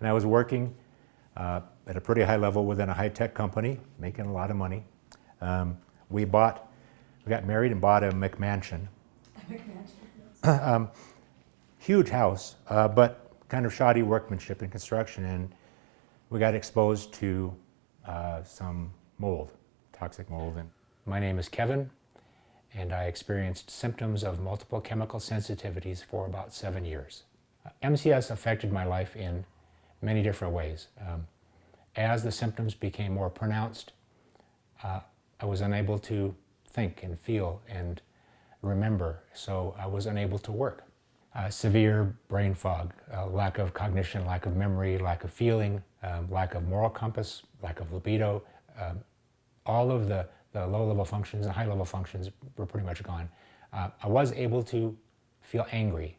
And I was working at a pretty high level within a high-tech company, making a lot of money. We got married and bought a McMansion. Huge house, but kind of shoddy workmanship in construction, and we got exposed to some mold, toxic mold. My name is Kevin, and I experienced symptoms of multiple chemical sensitivities for about 7 years. MCS affected my life in many different ways. As the symptoms became more pronounced, I was unable to think and feel and remember, so I was unable to work. Severe brain fog, lack of cognition, lack of memory, lack of feeling, lack of moral compass, lack of libido. All of the low-level functions and high-level functions were pretty much gone. I was able to feel angry,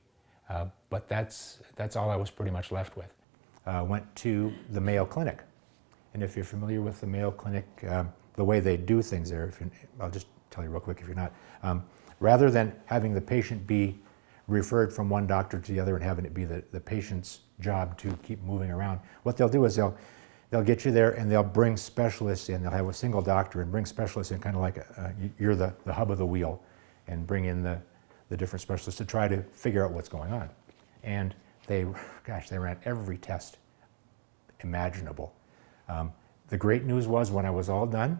but that's all I was pretty much left with. Went to the Mayo Clinic, and if you're familiar with the Mayo Clinic, the way they do things there, I'll just tell you real quick if you're not. Rather than having the patient be referred from one doctor to the other and having it be the patient's job to keep moving around, what they'll do is they'll get you there and they'll bring specialists in. They'll have a single doctor and bring specialists in, kind of like you're the hub of the wheel, and bring in the different specialists to try to figure out what's going on. And they ran every test imaginable. The great news was, when I was all done,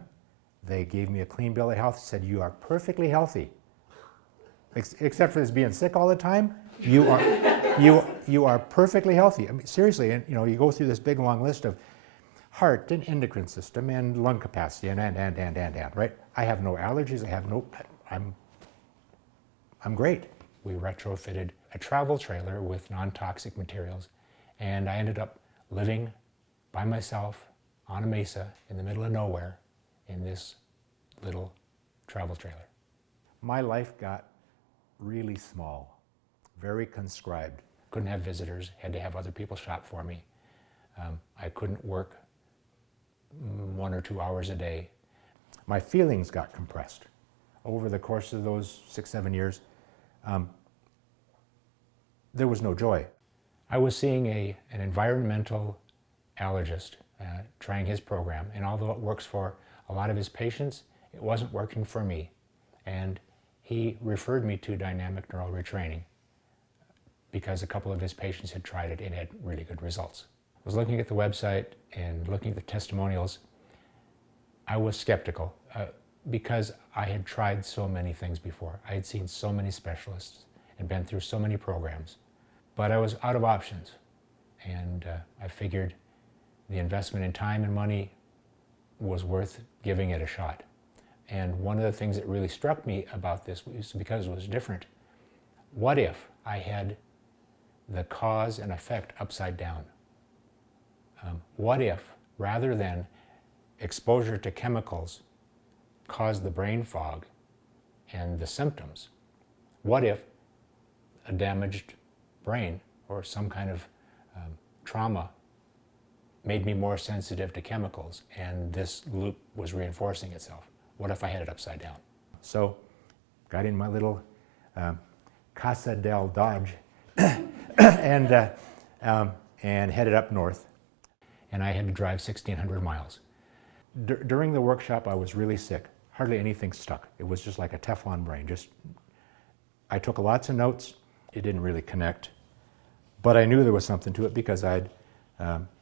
they gave me a clean bill of health, said, "You are perfectly healthy. Except for this being sick all the time, you are perfectly healthy." I mean, seriously, and you go through this big long list of heart and endocrine system and lung capacity and, right? I have no allergies, I'm great. We retrofitted a travel trailer with non-toxic materials, and I ended up living by myself on a mesa in the middle of nowhere in this little travel trailer. My life got really small, very conscribed. Couldn't have visitors, had to have other people shop for me. I couldn't work 1 or 2 hours a day. My feelings got compressed. Over the course of those 6-7 years, there was no joy. I was seeing an environmental allergist, trying his program, and although it works for a lot of his patients, it wasn't working for me. And he referred me to Dynamic Neural Retraining because a couple of his patients had tried it and had really good results. I was looking at the website and looking at the testimonials. I was skeptical because I had tried so many things before. I had seen so many specialists and been through so many programs, but I was out of options. And I figured the investment in time and money was worth giving it a shot. And one of the things that really struck me about this was, because it was different, what if I had the cause and effect upside down? What if, rather than exposure to chemicals caused the brain fog and the symptoms, what if a damaged brain or some kind of trauma made me more sensitive to chemicals, and this loop was reinforcing itself? What if I had it upside down? So, got in my little Casa del Dodge and headed up north. And I had to drive 1,600 miles. During the workshop, I was really sick. Hardly anything stuck. It was just like a Teflon brain. I took lots of notes. It didn't really connect. But I knew there was something to it because I'd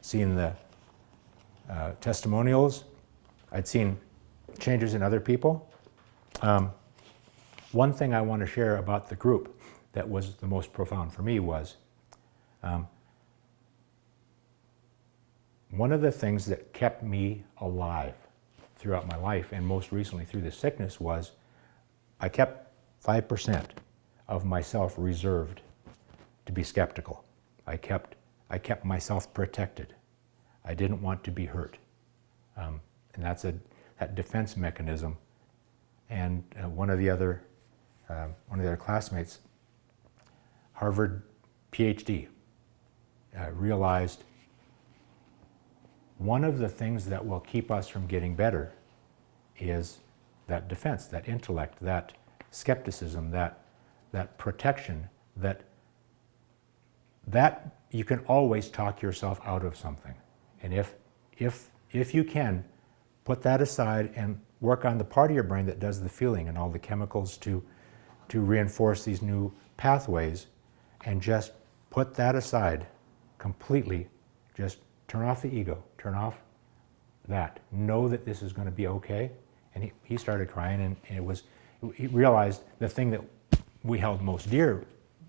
seen the testimonials. I'd seen changes in other people. One thing I want to share about the group that was the most profound for me was one of the things that kept me alive throughout my life, and most recently through this sickness, was I kept 5% of myself reserved to be skeptical. I kept myself protected. I didn't want to be hurt. And that's that defense mechanism. And one of the other classmates, Harvard PhD, realized one of the things that will keep us from getting better is that defense, that intellect, that skepticism, that protection, that you can always talk yourself out of something. And if you can, put that aside and work on the part of your brain that does the feeling and all the chemicals to reinforce these new pathways, and just put that aside completely. Just turn off the ego, turn off that. Know that this is going to be okay. And he started crying, and he realized the thing that we held most dear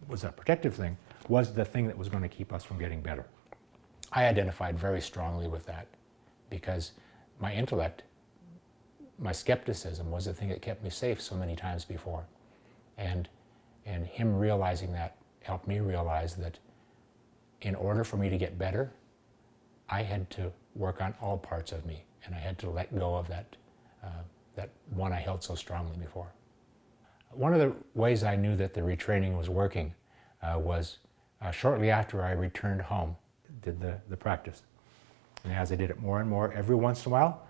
was a protective thing, was the thing that was going to keep us from getting better. I identified very strongly with that because my intellect, my skepticism was the thing that kept me safe so many times before. And him realizing that helped me realize that in order for me to get better, I had to work on all parts of me, and I had to let go of that one I held so strongly before. One of the ways I knew that the retraining was working was shortly after I returned home, did the practice. And as I did it more and more, every once in a while,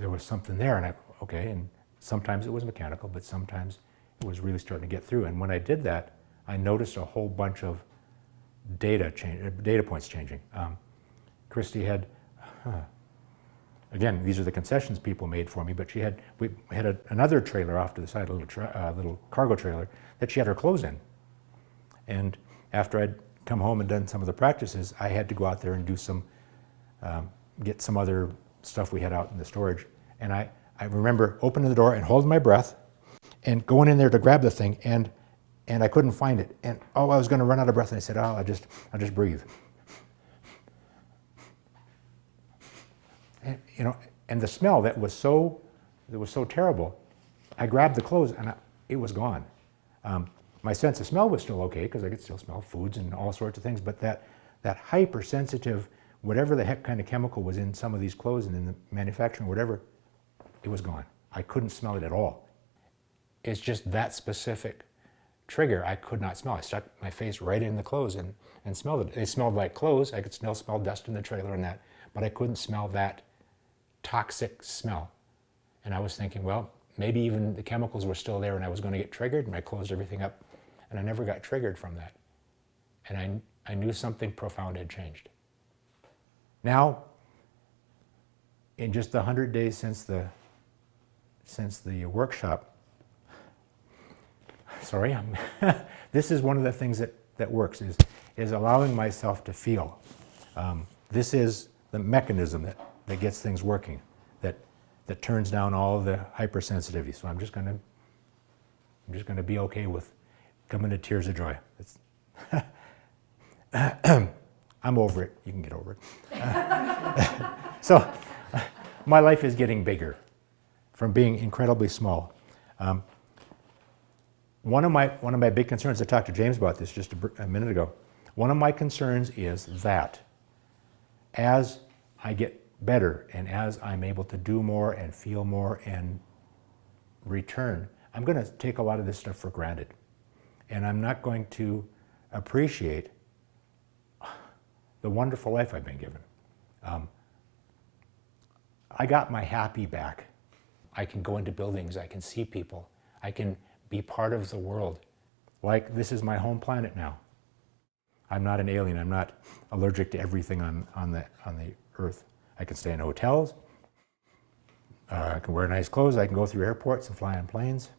there was something there, and and sometimes it was mechanical, but sometimes it was really starting to get through. And when I did that, I noticed a whole bunch of data points changing. Christy had, again, these are the concessions people made for me, but we had another trailer off to the side, a little cargo trailer that she had her clothes in. And after I'd come home and done some of the practices, I had to go out there and do get some other stuff we had out in the storage. And I remember opening the door and holding my breath and going in there to grab the thing, and I couldn't find it. And I was going to run out of breath, and I said, I'll just breathe. And, and the smell that was so terrible, I grabbed the clothes and it was gone. My sense of smell was still okay because I could still smell foods and all sorts of things, but that hypersensitive, whatever the heck kind of chemical was in some of these clothes and in the manufacturing, whatever, it was gone. I couldn't smell it at all. It's just that specific trigger I could not smell. I stuck my face right in the clothes and smelled it. They smelled like clothes. I could still smell dust in the trailer and that, but I couldn't smell that toxic smell. And I was thinking, well, maybe even the chemicals were still there and I was going to get triggered, and I closed everything up, and I never got triggered from that. And I knew something profound had changed. Now, in just the 100 days since the workshop, this is one of the things that works, is allowing myself to feel. This is the mechanism that gets things working, that turns down all the hypersensitivity. So I'm just going to be okay with coming to tears of joy. I'm over it. You can get over it. So my life is getting bigger from being incredibly small. One of my big concerns, I talked to James about this just a minute ago. One of my concerns is that as I get better and as I'm able to do more and feel more and return, I'm going to take a lot of this stuff for granted. And I'm not going to appreciate the wonderful life I've been given. I got my happy back. I can go into buildings, I can see people, I can be part of the world. Like, this is my home planet now. I'm not an alien, I'm not allergic to everything on the earth. I can stay in hotels, I can wear nice clothes, I can go through airports and fly on planes.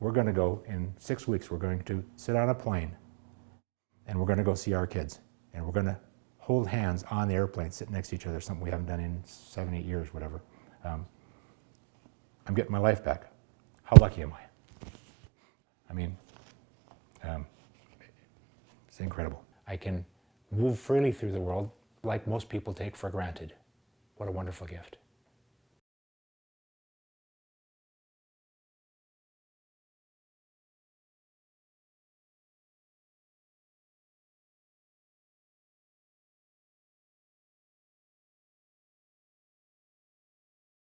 We're going to go, in 6 weeks, we're going to sit on a plane and we're going to go see our kids. And we're going to hold hands on the airplane, sit next to each other, something we haven't done in 7, 8 years, whatever. I'm getting my life back. How lucky am I? I mean, it's incredible. I can move freely through the world like most people take for granted. What a wonderful gift.